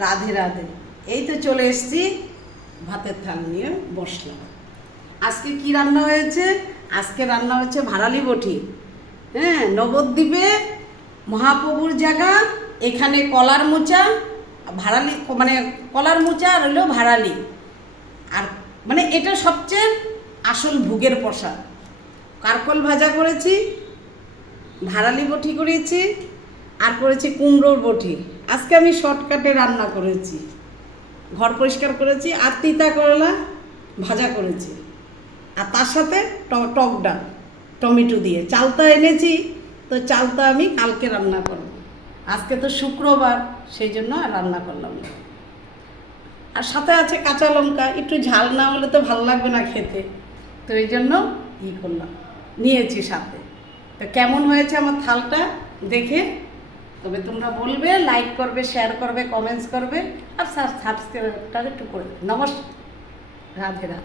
রাধে রাধে। এই তো চলে এসেছি, ভাতের থাল নিয়ে বসলাম। আজকে কি রান্না হয়েছে? আজকে রান্না হচ্ছে ভাড়ালি বটি। হ্যাঁ, নবদ্বীপে মহাপ্রভুর জায়গা, এখানে কলার মোচা, ভাড়ালি মানে কলার মোচা আর হলো ভাড়ালি। আর মানে এটা সবচেয়ে আসল ভোগের প্রসাদ। কারকল ভাজা করেছি, ভাড়ালি বটি করেছি, আর করেছি কুমড়োর বটি। আজকে আমি শর্টকাটে রান্না করেছি, ঘর পরিষ্কার করেছি, আর তিতা করলা ভাজা করেছি, আর তার সাথে টক ডাল টমেটো দিয়ে। চালতা এনেছি, তো চালতা আমি কালকে রান্না করব। আজকে তো শুক্রবার, সেই জন্য আর রান্না করলাম না। আর সাথে আছে কাঁচা লঙ্কা, একটু ঝাল না হলে তো ভালো লাগবে না খেতে, তো এই জন্য করলাম, নিয়েছি সাথে। তো কেমন হয়েছে আমার থালটা দেখে তবে তোমরা বলবে, লাইক করবে, শেয়ার করবে, কমেন্টস করবে, আর সাবস্ক্রাইবটা একটু করে। নমস্কার, রাধে রাধে।